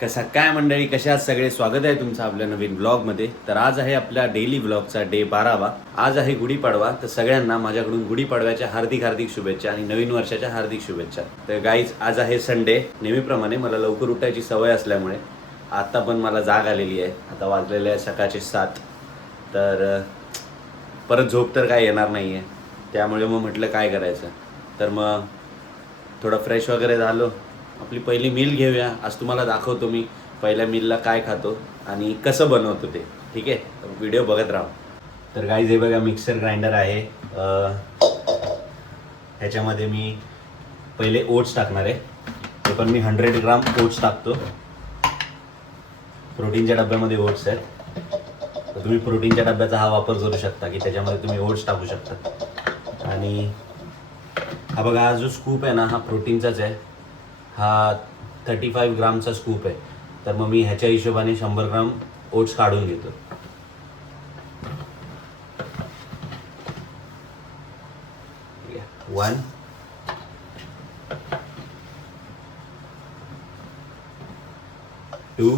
कसा काय मंडळी, कशा आहात सगळे? स्वागत आहे तुमचं आपल्या नवीन ब्लॉगमध्ये. तर आज आहे आपल्या डेली ब्लॉगचा डे 12वा. आज आहे गुढीपाडवा. तर सगळ्यांना माझ्याकडून गुढीपाडव्याच्या हार्दिक हार्दिक शुभेच्छा आणि नवीन वर्षाच्या हार्दिक शुभेच्छा. तर गाईज, आज आहे संडे. नेहमीप्रमाणे मला लवकर उठायची सवय असल्यामुळे आता पण मला जाग आलेली आहे. आता वाजलेले आहे सकाळचे 7. तर परत झोप तर काय येणार नाही आहे. त्यामुळे मग म्हटलं काय करायचं. तर मग थोडं फ्रेश वगैरे झालो. आपली पहिली मील घेऊया. आज तुम्हाला दाखवतो मी पहिल्या मीलला काय खातो आणि कसं बनवतो ते. ठीक आहे, तर व्हिडिओ बघत राहा. तर गाईज, हे बघा मिक्सर ग्राइंडर आहे. ह्याच्यामध्ये मी पहिले ओट्स टाकणार आहे. ते पण मी 100 ग्राम ओट्स टाकतो. प्रोटीनच्या डब्यामध्ये ओट्स आहेत, तर तुम्ही प्रोटीनच्या डब्याचा हा वापर करू शकता की त्याच्यामध्ये तुम्ही ओट्स टाकू शकता. आणि हा बघा, हा जो स्कूप आहे ना, हा प्रोटीनचाच आहे. हा 35 ग्रामचा स्कूप आहे. तर मग मी ह्याच्या हिशोबाने 100 ग्राम ओट्स काढून घेतो. वन, टू,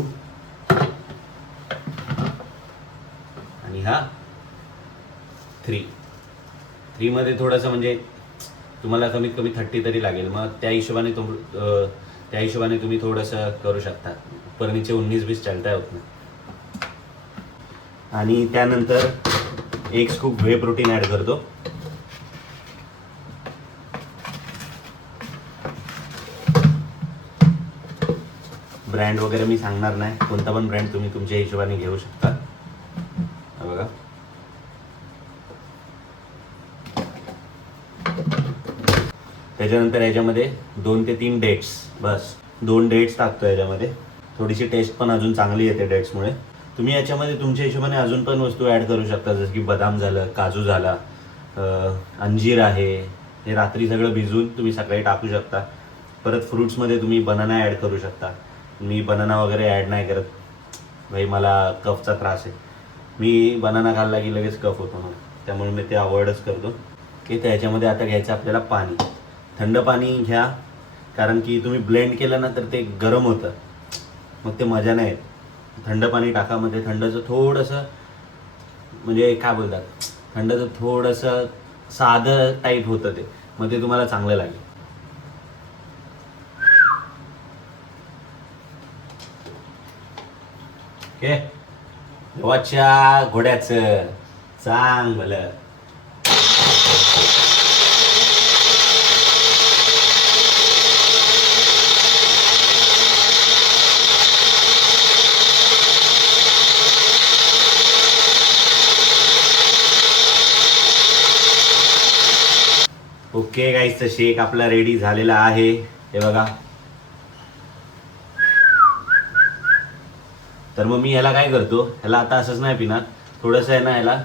आणि हा 3 मध्ये थोडंसं म्हणजे तुम्हाला कमीत कमी 30 तरी लागेल. मग त्या हिशोबाने तुम्ही थोडंसं करू शकता. परनीचे 19-20 चालता होत नाही. आणि त्यानंतर 1 स्कूप व्हे प्रोटीन ॲड करतो. ब्रँड वगैरे मी सांगणार नाही, कोणता पण ब्रँड तुम्ही तुमच्या हिशोबाने घेऊ शकता. बघा, त्याच्यानंतर याच्यामध्ये 2 ते 3 डेट्स, बस 2 डेट्स टाकतो याच्यामध्ये. थोडीशी टेस्ट पण अजून चांगली येते डेट्समुळे. तुम्ही याच्यामध्ये तुमच्या हिशोबाने अजून पण वस्तू ॲड करू शकता, जसं की बदाम झालं, काजू झाला, अंजीर आहे. हे रात्री सगळं भिजवून तुम्ही सकाळी टाकू शकता. परत फ्रूट्समध्ये तुम्ही बनाना ॲड करू शकता. मी बनाना वगैरे ॲड नाही करत भाई, मला कफचा त्रास आहे. मी बनाना खाल्ला की लगेच कफ होतो मला, त्यामुळे मी ते अवॉइडच करतो. की त्याच्यामध्ये आता घ्यायचं आपल्याला पाणी. थंड पाणी घ्या, कारण की तुम्ही ब्लेंड केलं ना तर ते गरम होतं, मग ते मजा नाही येत. थंड पाणी टाका. मग ते थंडचं थोडंसं म्हणजे काय बोलतात, थंडचं थोडंसं साधं टाईप होतं ते, मग ते तुम्हाला चांगलं लागेल. ओके, देवाच्या घोड्याचं चांगलं. ओके गाईस, तर शेक आपला रेडी झालेला आहे. हे बघा. तर मग मी ह्याला काय करतो, ह्याला आता असंच नाही पिणार, थोडंसं आहे ना ह्याला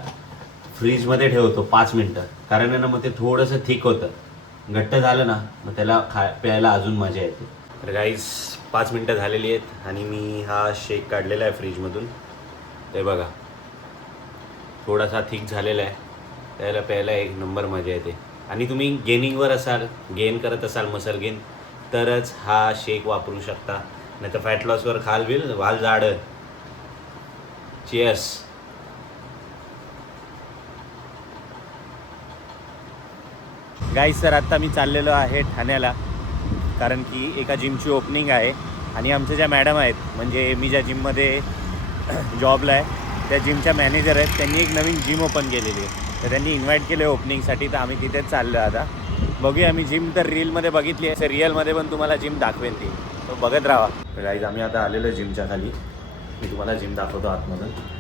फ्रीजमध्ये ठेवतो 5 मिनटं. कारण आहे ना मग ते थोडंसं थिक होतं. घट्ट झालं ना मग त्याला प्यायला अजून मजा येते. तर गाईस, 5 मिनटं झालेली आहेत आणि मी हा शेक काढलेला आहे फ्रीजमधून. ते बघा, थोडासा थिक झालेला आहे. त्याला प्यायला एक नंबर मजा येते. आणि तुम्ही गेनिंगवर असाल, गेन करत असाल मसल गेन, तरच हा शेक वापरू शकता. नाही तर फॅट लॉसवर व्हाल जाड. चीयर्स. गाईस, तर आत्ता मी चाललेलो आहे ठाण्याला, कारण की एका जिमची ओपनिंग आहे. आणि आमच्या ज्या मॅडम आहेत, म्हणजे मी ज्या जिममध्ये जॉबला आहे त्या जिमच्या मॅनेजर आहेत, त्यांनी एक नवीन जिम ओपन केलेली आहे. तर त्यांनी इन्व्हाइट केले ओपनिंगसाठी, तर आम्ही तिथेच चाललो आता. बघूया, आम्ही जिम तर रीलमध्ये बघितली आहे, रिअलमध्ये पण तुम्हाला जिम दाखवेन ती, तर बघत राहा. तर गाईज, आम्ही आता आलेलो जिमच्या खाली. मी तुम्हाला जिम दाखवतो आतमधून.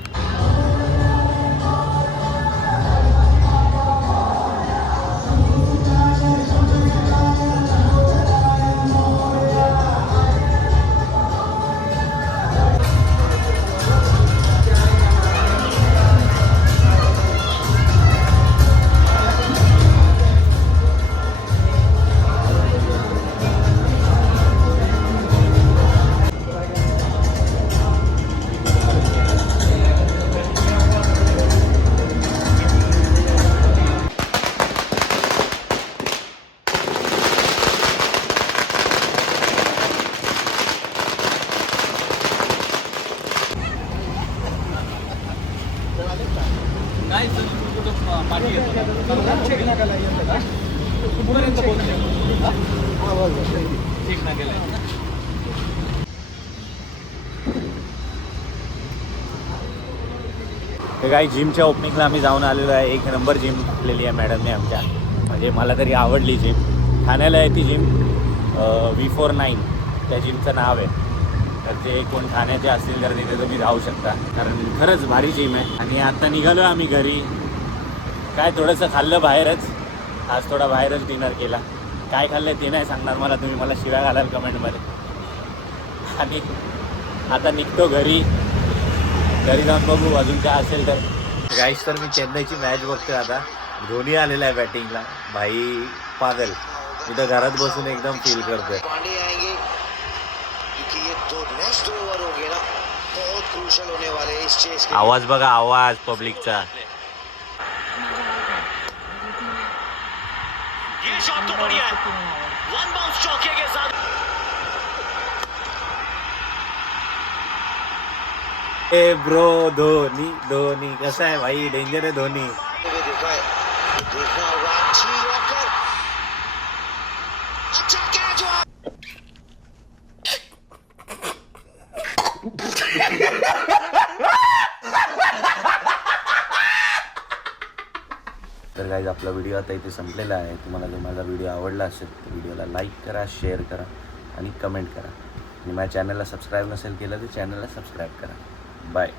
ते काही जिमच्या ओपनिंगला आम्ही जाऊन आलेलो आहे. एक नंबर जिम केलेली आहे मॅडमने आमच्या, म्हणजे मला तरी आवडली जिम. ठाण्याला आहे ती जिम, V49 त्या जिमचं नाव आहे. तर ते कोण ठाण्याचे असतील तर तिथे तुम्ही जाऊ शकता, कारण खरंच भारी जिम आहे. आणि आता निघालो आम्ही घरी. काय थोडंसं खाल्लं बाहेरच, आज थोडा बाहेरच डिनर केला. काय खाल्लं ते नाही सांगणार मला, तुम्ही मला शिव्या घालाल कमेंटमध्ये. आणि आता निघतो घरी जाऊन बघू अजून काय असेल तर. गाईस, तर मी चेन्नईची मॅच बघतोय आता. धोनी आलेला आहे बॅटिंगला. भाई पागल, मी तर घरात बसून एकदम फील करतोय. आवाज बघा, आवाज पब्लिकचा. ए ब्रो, धोनी कसा आहे भाई, डेंजर आहे धोनी. तर गाईज, आपला व्हिडिओ आता इथे संपलेला आहे. तुम्हाला जर माझा व्हिडिओ आवडला असेल तर व्हिडिओला लाईक करा, शेअर करा आणि कमेंट करा. आणि माझ्या चॅनलला सबस्क्राईब नसेल केलं तर चॅनलला सबस्क्राईब करा. बाय.